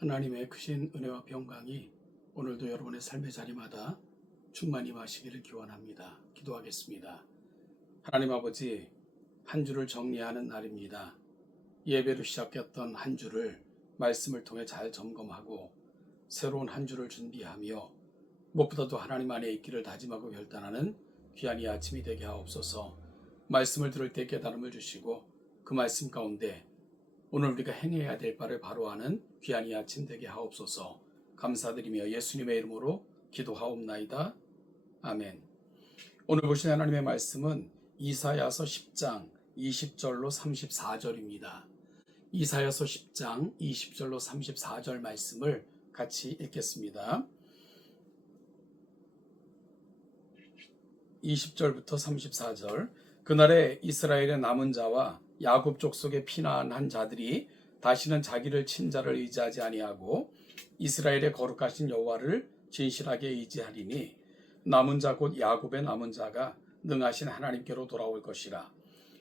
하나님의 크신 은혜와 평강이 오늘도 여러분의 삶의 자리마다 충만히 임하시기를 기원합니다. 기도하겠습니다. 하나님 아버지, 한 주를 정리하는 날입니다. 예배로 시작했던 한 주를 말씀을 통해 잘 점검하고 새로운 한 주를 준비하며 무엇보다도 하나님 안에 있기를 다짐하고 결단하는 귀한 이 아침이 되게 하옵소서. 말씀을 들을 때 깨달음을 주시고 그 말씀 가운데 오늘 우리가 행해야 될 바를 바로 아는 귀한 이 아침 되게 하옵소서. 감사드리며 예수님의 이름으로 기도하옵나이다. 아멘. 오늘 보신 하나님의 말씀은 이사야서 10장 20절로 34절입니다. 이사야서 10장 20절로 34절 말씀을 같이 읽겠습니다. 20절부터 34절. 그날에 이스라엘의 남은 자와 야곱 족속에 피난한 자들이 다시는 자기를 친 자를 의지하지 아니하고 이스라엘의 거룩하신 여호와를 진실하게 의지하리니 남은 자 곧 야곱의 남은 자가 능하신 하나님께로 돌아올 것이라.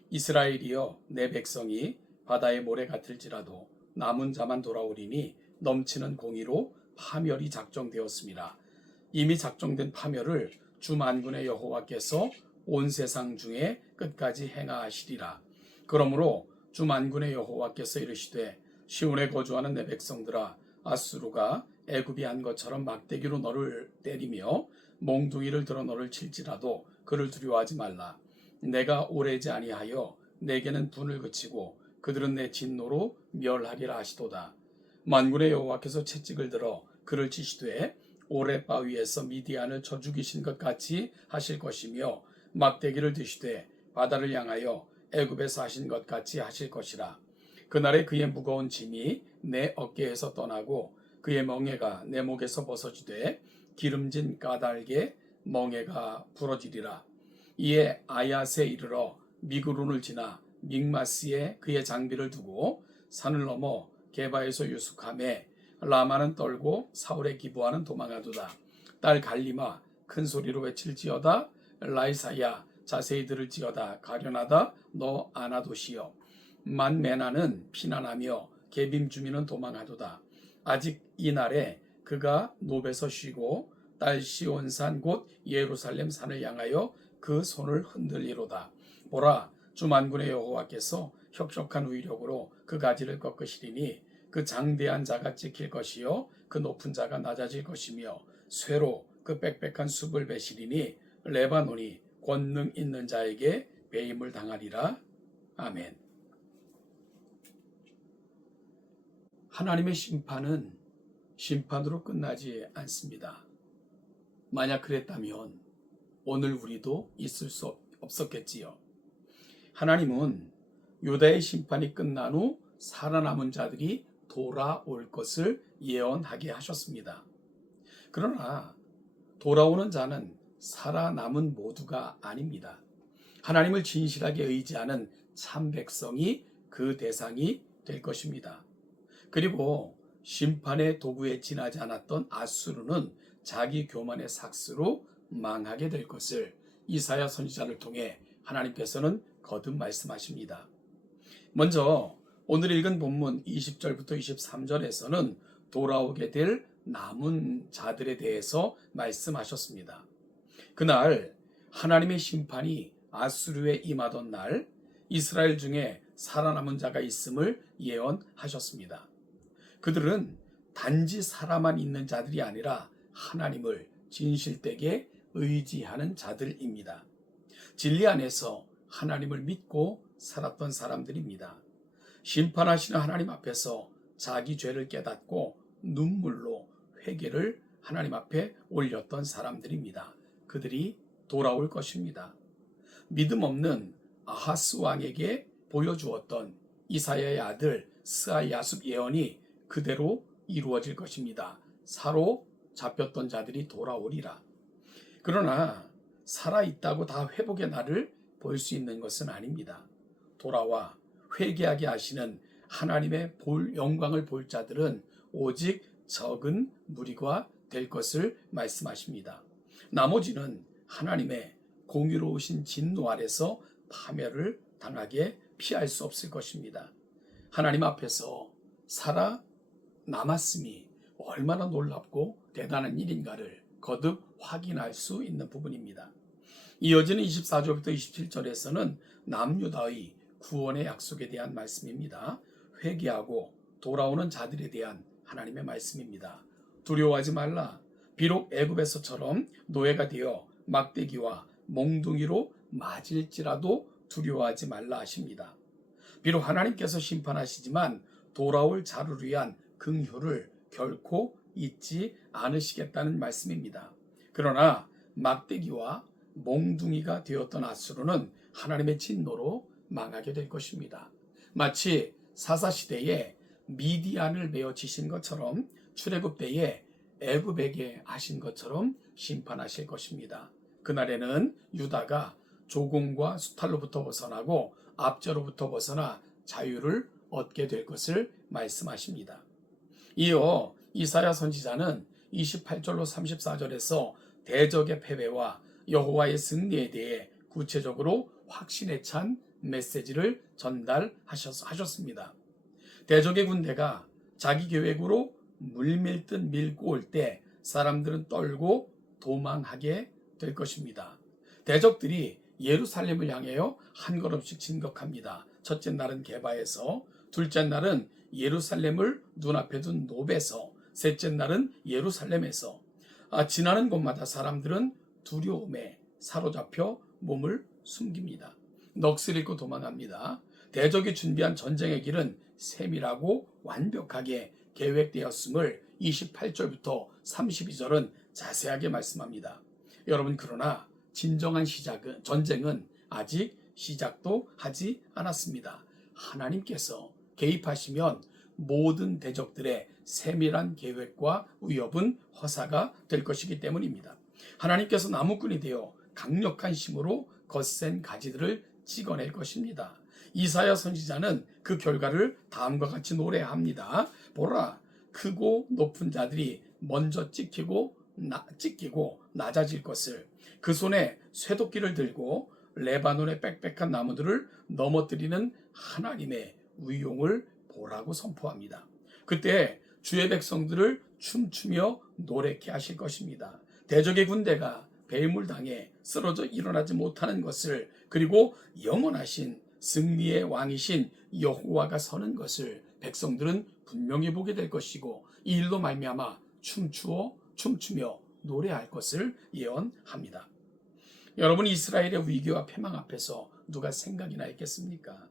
이스라엘이여 내 백성이 바다의 모래 같을지라도 남은 자만 돌아오리니 넘치는 공의로 파멸이 작정되었습니다. 이미 작정된 파멸을 주 만군의 여호와께서 온 세상 중에 끝까지 행하시리라. 그러므로 주 만군의 여호와께서 이르시되 시온에 거주하는 내 백성들아, 아수르가 애굽이 한 것처럼 막대기로 너를 때리며 몽둥이를 들어 너를 칠지라도 그를 두려워하지 말라. 내가 오래지 아니하여 내게는 분을 그치고 그들은 내 진노로 멸하리라 하시도다. 만군의 여호와께서 채찍을 들어 그를 치시되 오랫바 위에서 미디안을 쳐 죽이신 것 같이 하실 것이며 막대기를 드시되 바다를 향하여 애굽에서 하신 것 같이 하실 것이라. 그날에 그의 무거운 짐이 내 어깨에서 떠나고 그의 멍에가 내 목에서 벗어지되 기름진 까닭에 멍에가 부러지리라. 이에 아얏에 이르러 미그론을 지나 믹마스에 그의 장비를 두고 산을 넘어 게바에서 유숙하매 라마는 떨고 사울의 기브아는 도망하도다. 딸 갈리마 큰 소리로 외칠지어다. 라이사야 자세히 들을지어다. 가련하다 너 아나도시여. 만메나는 피난하며 게빔 주민은 도망하도다. 아직 이 날에 그가 노베서 쉬고 딸 시온산 곧 예루살렘 산을 향하여 그 손을 흔들리로다. 보라, 주 만군의 여호와께서 혁혁한 위력으로 그 가지를 꺾으시리니 그 장대한 자가 찍힐 것이요 그 높은 자가 낮아질 것이며 쇠로 그 빽빽한 숲을 베시리니 레바논이 권능 있는 자에게 배임을 당하리라. 아멘. 하나님의 심판은 심판으로 끝나지 않습니다. 만약 그랬다면 오늘 우리도 있을 수 없었겠지요. 하나님은 유다의 심판이 끝난 후 살아남은 자들이 돌아올 것을 예언하게 하셨습니다. 그러나 돌아오는 자는 살아남은 모두가 아닙니다. 하나님을 진실하게 의지하는 참 백성이 그 대상이 될 것입니다. 그리고 심판의 도구에 지나지 않았던 아수르는 자기 교만의 삭스로 망하게 될 것을 이사야 선지자를 통해 하나님께서는 거듭 말씀하십니다. 먼저 오늘 읽은 본문 20절부터 23절에서는 돌아오게 될 남은 자들에 대해서 말씀하셨습니다. 그날 하나님의 심판이 아수르에 임하던 날 이스라엘 중에 살아남은 자가 있음을 예언하셨습니다. 그들은 단지 살아만 있는 자들이 아니라 하나님을 진실되게 의지하는 자들입니다. 진리 안에서 하나님을 믿고 살았던 사람들입니다. 심판하시는 하나님 앞에서 자기 죄를 깨닫고 눈물로 회개를 하나님 앞에 올렸던 사람들입니다. 그들이 돌아올 것입니다. 믿음 없는 아하스 왕에게 보여주었던 이사야의 아들 스아야숲 예언이 그대로 이루어질 것입니다. 사로 잡혔던 자들이 돌아오리라. 그러나 살아있다고 다 회복의 날을 볼 수 있는 것은 아닙니다. 돌아와 회개하게 하시는 하나님의 영광을 볼 자들은 오직 적은 무리가 될 것을 말씀하십니다. 나머지는 하나님의 공의로우신 진노 아래서 파멸을 당하게 피할 수 없을 것입니다. 하나님 앞에서 남았음이 얼마나 놀랍고 대단한 일인가를 거듭 확인할 수 있는 부분입니다. 이어지는 24절부터 27절에서는 남유다의 구원의 약속에 대한 말씀입니다. 회개하고 돌아오는 자들에 대한 하나님의 말씀입니다. 두려워하지 말라. 비록 애굽에서처럼 노예가 되어 막대기와 몽둥이로 맞을지라도 두려워하지 말라 하십니다. 비록 하나님께서 심판하시지만 돌아올 자를 위한 긍휼을 결코 잊지 않으시겠다는 말씀입니다. 그러나 막대기와 몽둥이가 되었던 아수르는 하나님의 진노로 망하게 될 것입니다. 마치 사사시대에 미디안을 메어 치신 것처럼 출애굽 때에 애굽에게 하신 것처럼 심판하실 것입니다. 그날에는 유다가 조공과 수탈로부터 벗어나고 압제로부터 벗어나 자유를 얻게 될 것을 말씀하십니다. 이어 이사야 선지자는 28절로 34절에서 대적의 패배와 여호와의 승리에 대해 구체적으로 확신에 찬 메시지를 전달하셨습니다. 대적의 군대가 자기 계획으로 물밀듯 밀고 올 때 사람들은 떨고 도망하게 될 것입니다. 대적들이 예루살렘을 향하여 한 걸음씩 진격합니다. 첫째 날은 게바에서, 둘째 날은 예루살렘을 눈앞에 둔 노베에서, 셋째 날은 예루살렘에서. 지나는 곳마다 사람들은 두려움에 사로잡혀 몸을 숨깁니다. 넋을 잃고 도망합니다. 대적이 준비한 전쟁의 길은 세밀하고 완벽하게 계획되었음을 28절부터 32절은 자세하게 말씀합니다. 여러분, 그러나 진정한 전쟁은 아직 시작도 하지 않았습니다. 하나님께서 개입하시면 모든 대적들의 세밀한 계획과 위협은 허사가 될 것이기 때문입니다. 하나님께서 나무꾼이 되어 강력한 힘으로 거센 가지들을 찍어낼 것입니다. 이사야 선지자는 그 결과를 다음과 같이 노래합니다. 보라, 크고 높은 자들이 먼저 찢기고 낮아질 것을, 그 손에 쇠도끼를 들고 레바논의 빽빽한 나무들을 넘어뜨리는 하나님의 위용을 보라고 선포합니다. 그때 주의 백성들을 춤추며 노래케 하실 것입니다. 대적의 군대가 배임을당해 쓰러져 일어나지 못하는 것을, 그리고 영원하신 승리의 왕이신 여호와가 서는 것을 백성들은 분명히 보게 될 것이고, 이 일로 말미암아 춤추며 노래할 것을 예언합니다. 여러분, 이스라엘의 위기와 패망 앞에서 누가 생각이나 했겠습니까?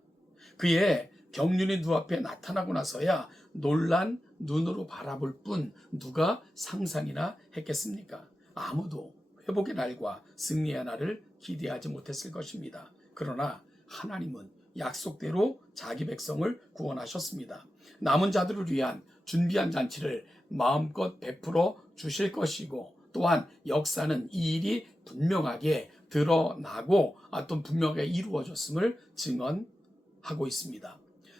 그의 경륜이 눈앞에 나타나고 나서야 놀란 눈으로 바라볼 뿐 누가 상상이나 했겠습니까? 아무도 회복의 날과 승리의 날을 기대하지 못했을 것입니다. 그러나 하나님은 약속대로 자기 백성을 구원하셨습니다. 남은 자들을 위한 준비한 잔치를 마음껏 베풀어 주실 것이고, 또한 역사는 이 일이 분명하게 드러나고 또 분명하게 이루어졌음을 증언하고 있습니다.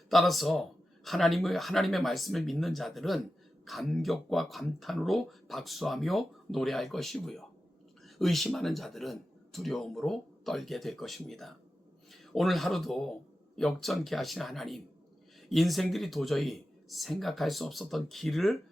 따라서 하나님의 말씀을 믿는 자들은 감격과 감탄으로 박수하며 노래할 것이고요. 의심하는 자들은 두려움으로 떨게 될 것입니다. 오늘 하루도 역전케 하신 하나님, 인생들이 도저히 생각할 수 없었던 길을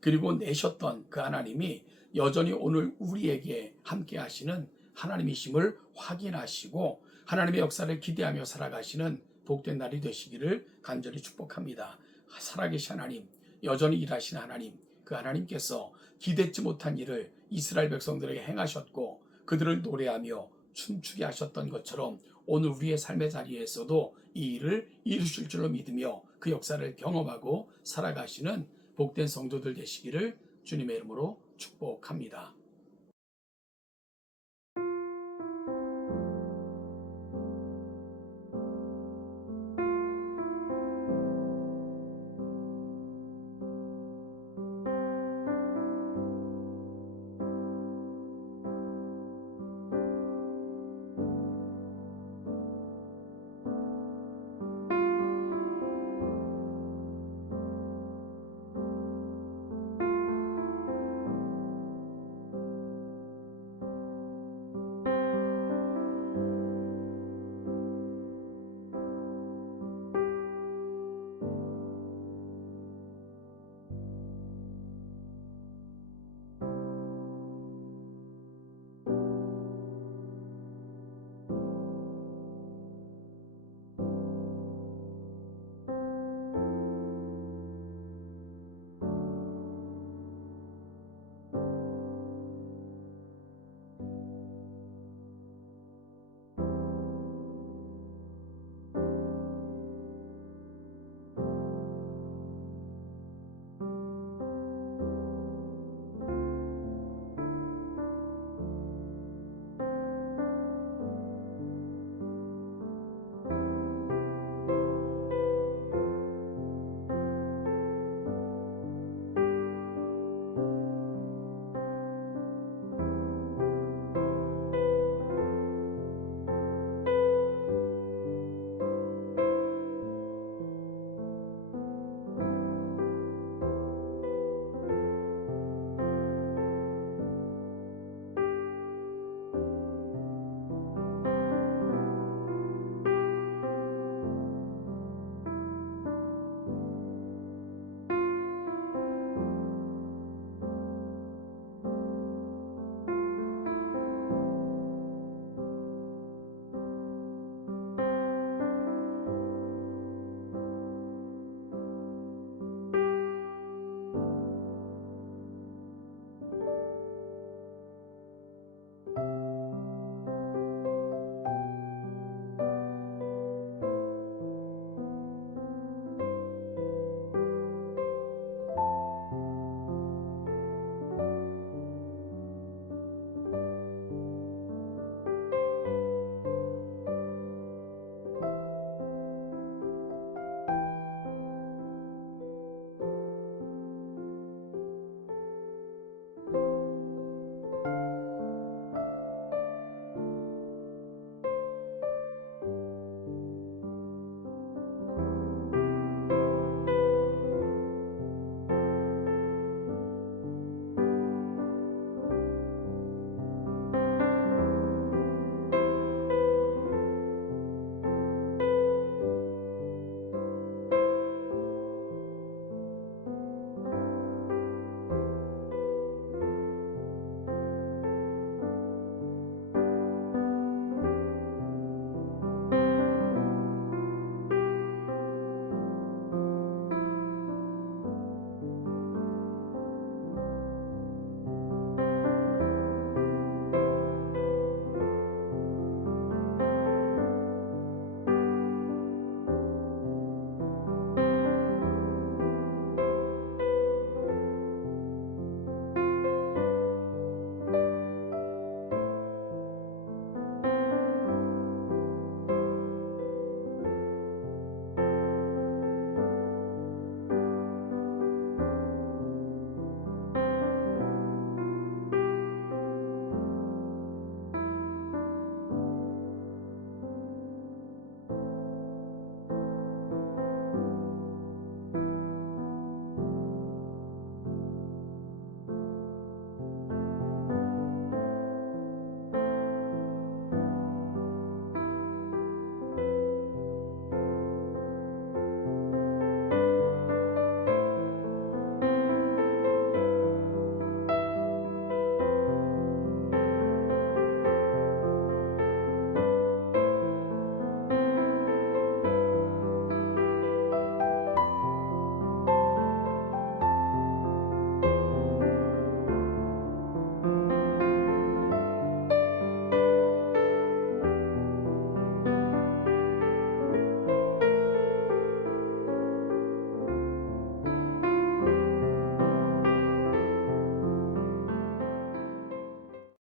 그리고 내셨던 그 하나님이 여전히 오늘 우리에게 함께 하시는 하나님이심을 확인하시고 하나님의 역사를 기대하며 살아가시는 복된 날이 되시기를 간절히 축복합니다. 살아계신 하나님, 여전히 일하시는 하나님, 그 하나님께서 기대치 못한 일을 이스라엘 백성들에게 행하셨고 그들을 노래하며 춤추게 하셨던 것처럼 오늘 우리의 삶의 자리에서도 이 일을 이루실 줄로 믿으며 그 역사를 경험하고 살아가시는 복된 성도들 되시기를 주님의 이름으로 축복합니다.